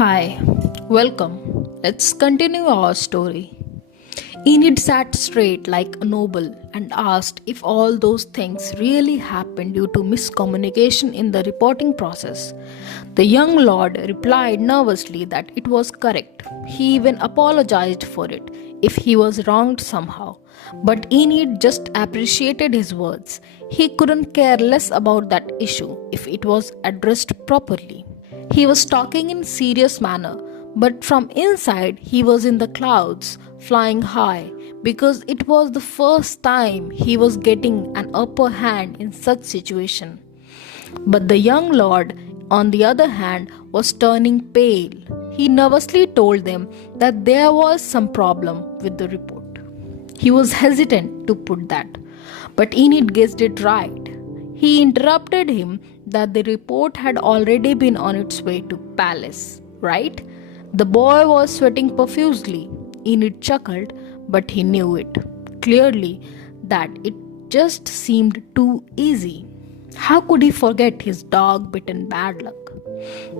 Hi, welcome. Let's continue our story. Enid sat straight like a noble and asked if all those things really happened due to miscommunication in the reporting process. The young lord replied nervously that it was correct. He even apologized for it if he was wronged somehow. But Enid just appreciated his words. He couldn't care less about that issue if it was addressed properly. He was talking in serious manner, but from inside he was in the clouds, flying high, because it was the first time he was getting an upper hand in such situation. But the young lord, on the other hand, was turning pale. He nervously told them that there was some problem with the report. He was hesitant to put that, but Enid guessed it right. He interrupted him that the report had already been on its way to palace, right? The boy was sweating profusely. Enid chuckled, but he knew it clearly that it just seemed too easy. How could he forget his dog-bitten bad luck?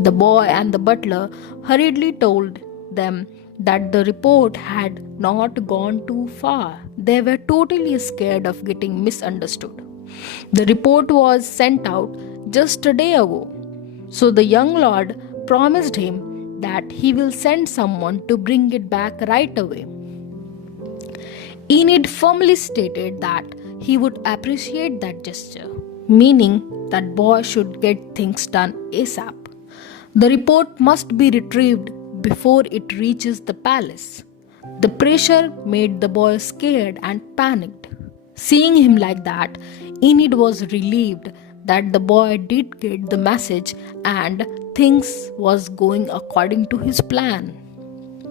The boy and the butler hurriedly told them that the report had not gone too far. They were totally scared of getting misunderstood. The report was sent out just a day ago. So the young lord promised him that he will send someone to bring it back right away. Enid firmly stated that he would appreciate that gesture, meaning that boy should get things done ASAP. The report must be retrieved before it reaches the palace. The pressure made the boy scared and panicked. Seeing him like that, Enid was relieved that the boy did get the message and things was going according to his plan.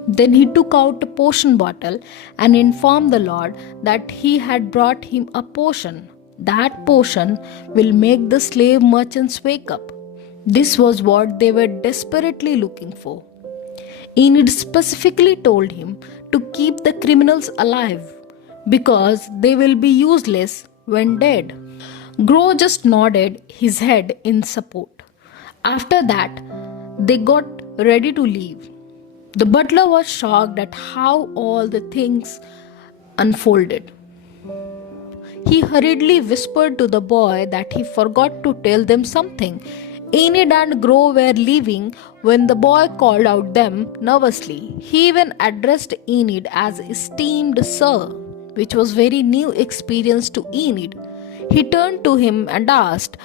Then he took out a potion bottle and informed the lord that he had brought him a potion. That potion will make the slave merchants wake up. This was what they were desperately looking for. Enid specifically told him to keep the criminals alive because they will be useless when dead. Grow just nodded his head in support. After that, they got ready to leave. The butler was shocked at how all the things unfolded. He hurriedly whispered to the boy that he forgot to tell them something. Enid and Grow were leaving when the boy called out them nervously. He even addressed Enid as esteemed sir, which was very new experience to Enid. He turned to him and asked.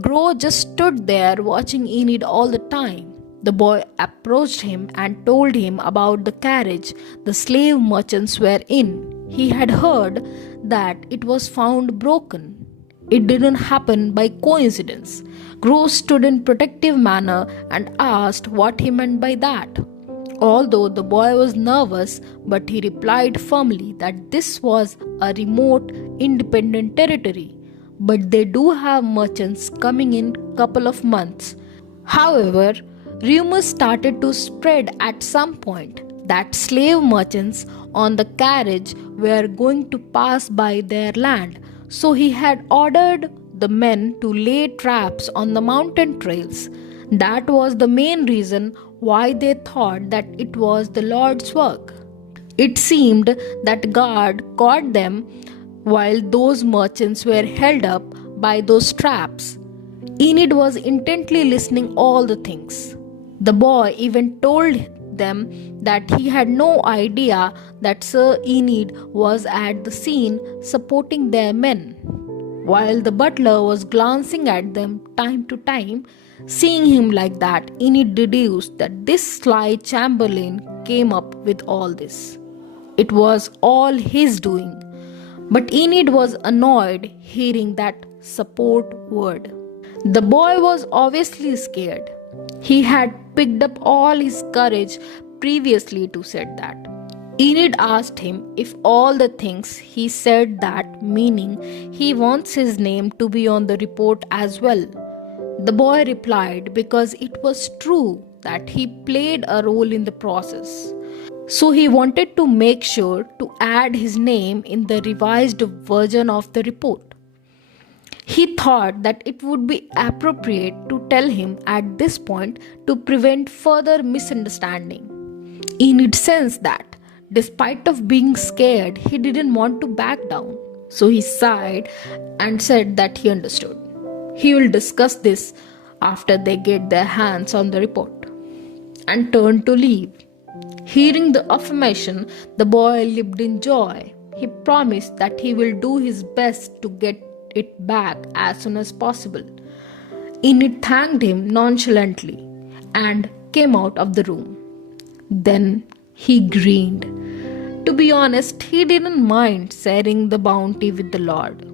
Grow just stood there watching Enid all the time. The boy approached him and told him about the carriage the slave merchants were in. He had heard that it was found broken. It didn't happen by coincidence. Grow stood in protective manner and asked what he meant by that. Although the boy was nervous, but he replied firmly that this was a remote, independent territory. But they do have merchants coming in couple of months. However, rumors started to spread at some point that slave merchants on the carriage were going to pass by their land. So he had ordered the men to lay traps on the mountain trails. That was the main reason why they thought that it was the Lord's work. It seemed that God caught them while those merchants were held up by those traps. Enid was intently listening all the things. The boy even told them that he had no idea that Sir Enid was at the scene supporting their men. While the butler was glancing at them time to time, seeing him like that, Enid deduced that this sly chamberlain came up with all this. It was all his doing. But Enid was annoyed hearing that support word. The boy was obviously scared. He had picked up all his courage previously to said that. Enid asked him if all the things he said that, meaning he wants his name to be on the report as well. The boy replied because it was true that he played a role in the process. So he wanted to make sure to add his name in the revised version of the report. He thought that it would be appropriate to tell him at this point to prevent further misunderstanding. Enid sensed that, despite of being scared, he didn't want to back down. So he sighed and said that he understood. He will discuss this after they get their hands on the report, and turned to leave. Hearing the affirmation, the boy leaped in joy. He promised that he will do his best to get it back as soon as possible. Enid thanked him nonchalantly and came out of the room. Then he grinned. To be honest, he didn't mind sharing the bounty with the Lord.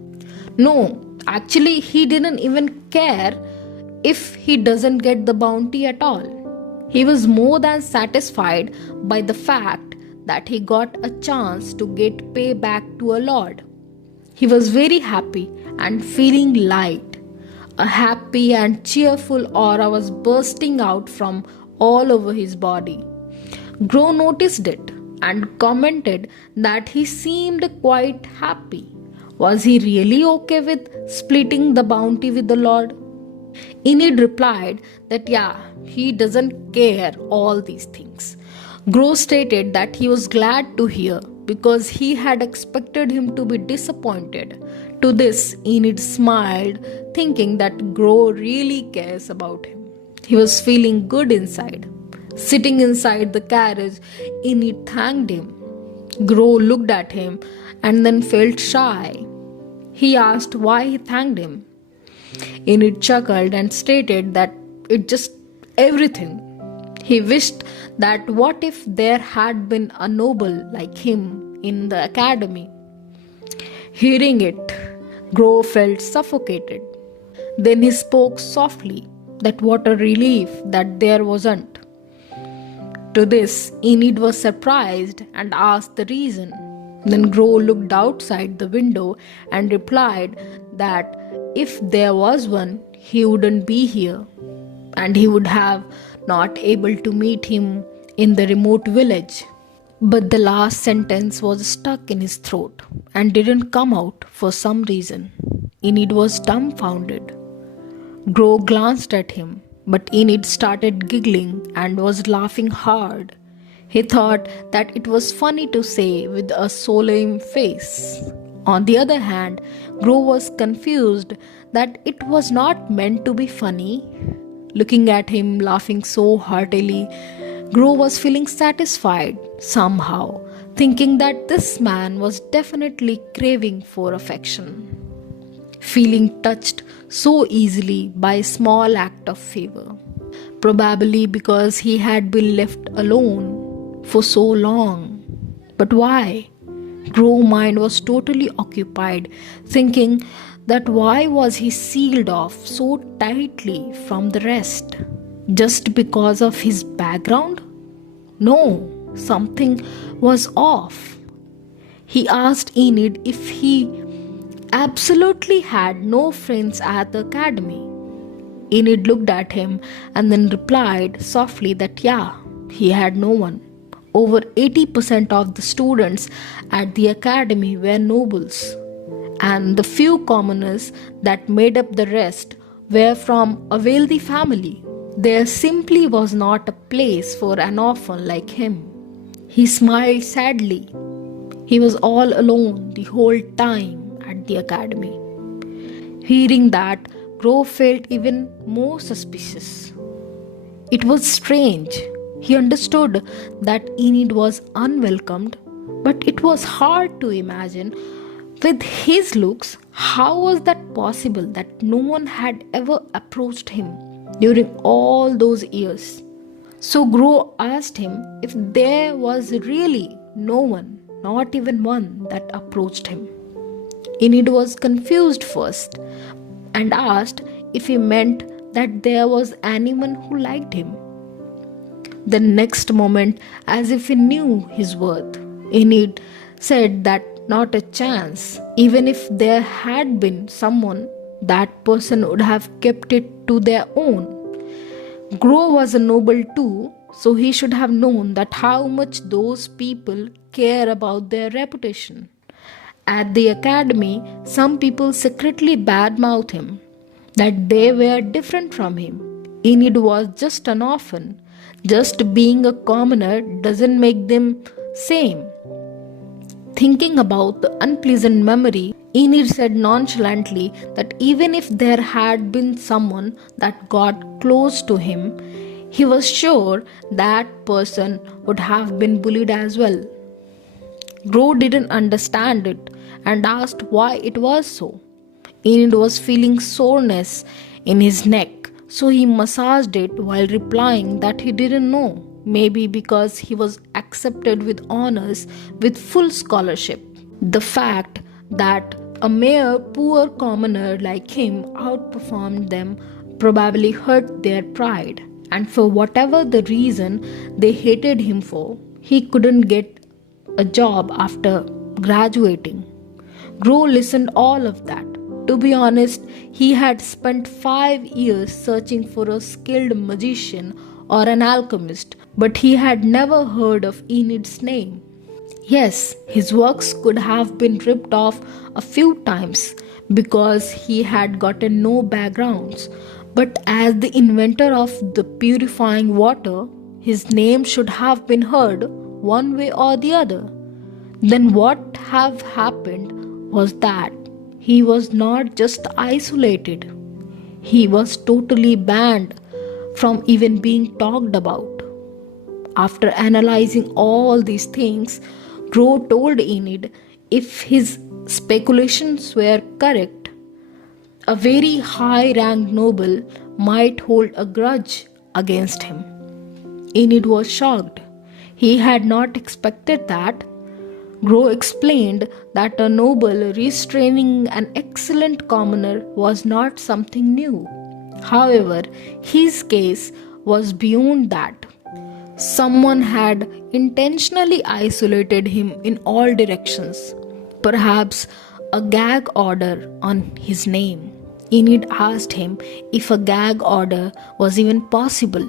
No, actually, he didn't even care if he doesn't get the bounty at all. He was more than satisfied by the fact that he got a chance to get payback to a Lord. He was very happy and feeling light. A happy and cheerful aura was bursting out from all over his body. Gro noticed it and commented that he seemed quite happy. Was he really okay with splitting the bounty with the Lord? Enid replied that yeah, he doesn't care all these things. Gro stated that he was glad to hear because he had expected him to be disappointed. To this, Enid smiled, thinking that Gro really cares about him. He was feeling good inside. Sitting inside the carriage, Enid thanked him. Gro looked at him and then felt shy. He asked why he thanked him. Enid chuckled and stated that it just everything. He wished that what if there had been a noble like him in the academy. Hearing it, Gro felt suffocated. Then he spoke softly that what a relief that there wasn't. To this, Enid was surprised and asked the reason. Then Gro looked outside the window and replied that if there was one, he wouldn't be here, and he would have not able to meet him in the remote village. But the last sentence was stuck in his throat and didn't come out for some reason. Enid was dumbfounded. Gro glanced at him, but Enid started giggling and was laughing hard. He thought that it was funny to say with a solemn face. On the other hand, Gro was confused that it was not meant to be funny. Looking at him laughing so heartily, Gro was feeling satisfied somehow, thinking that this man was definitely craving for affection. Feeling touched so easily by a small act of favor. Probably because he had been left alone for so long. But why? Gro's mind was totally occupied, thinking that why was he sealed off so tightly from the rest? Just because of his background? No, something was off. He asked Enid if he absolutely had no friends at the academy. Enid looked at him and then replied softly that yeah, he had no one. Over 80% of the students at the academy were nobles, and the few commoners that made up the rest were from a wealthy family. There simply was not a place for an orphan like him. He smiled sadly. He was all alone the whole time at the academy. Hearing that, Gro felt even more suspicious. It was strange. He understood that Enid was unwelcomed, but it was hard to imagine. With his looks, how was that possible that no one had ever approached him during all those years? So Gro asked him if there was really no one, not even one, that approached him. Enid was confused first and asked if he meant that there was anyone who liked him. The next moment, as if he knew his worth, Enid said that not a chance. Even if there had been someone, that person would have kept it to their own. Gro was a noble too, so he should have known that how much those people care about their reputation. At the academy, some people secretly badmouth him, that they were different from him. Enid was just an orphan. Just being a commoner doesn't make them same. Thinking about the unpleasant memory, Enid said nonchalantly that even if there had been someone that got close to him, he was sure that person would have been bullied as well. Gro didn't understand it and asked why it was so. Enid was feeling soreness in his neck, so he massaged it while replying that he didn't know. Maybe because he was accepted with honors with full scholarship. The fact that a mere poor commoner like him outperformed them probably hurt their pride, and for whatever the reason they hated him for, he couldn't get a job after graduating. Gro listened all of that. To be honest, he had spent 5 years searching for a skilled magician or an alchemist, but he had never heard of Enid's name. Yes, his works could have been ripped off a few times because he had gotten no backgrounds, but as the inventor of the purifying water, his name should have been heard one way or the other. Then what have happened was that he was not just isolated, he was totally banned from even being talked about. After analyzing all these things, Gro told Enid if his speculations were correct, a very high ranked noble might hold a grudge against him. Enid was shocked. He had not expected that. Gro explained that a noble restraining an excellent commoner was not something new. However, his case was beyond that. Someone had intentionally isolated him in all directions, perhaps a gag order on his name. Enid asked him if a gag order was even possible.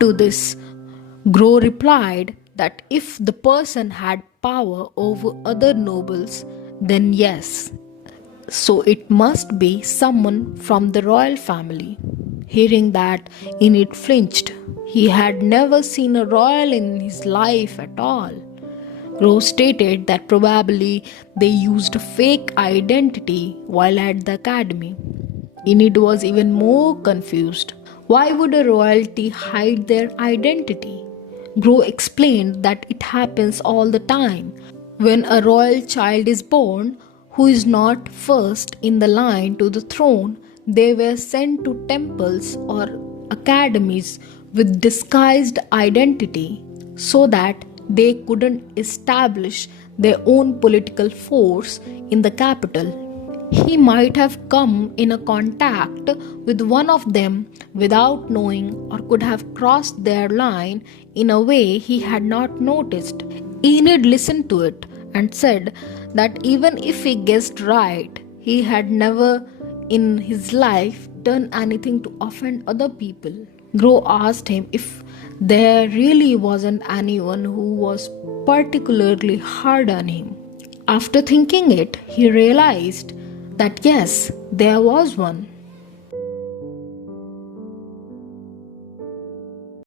To this, Gro replied that if the person had power over other nobles, then yes. So it must be someone from the royal family. Hearing that, Enid flinched. He had never seen a royal in his life at all. Gro stated that probably they used a fake identity while at the academy. Enid was even more confused. Why would a royalty hide their identity? Gro explained that it happens all the time. When a royal child is born, who is not first in the line to the throne, they were sent to temples or academies with disguised identity so that they couldn't establish their own political force in the capital. He might have come in a contact with one of them without knowing, or could have crossed their line in a way he had not noticed. Enid listened to it and said that even if he guessed right, he had never in his life done anything to offend other people. Gro asked him if there really wasn't anyone who was particularly hard on him. After thinking it, he realized that yes, there was one.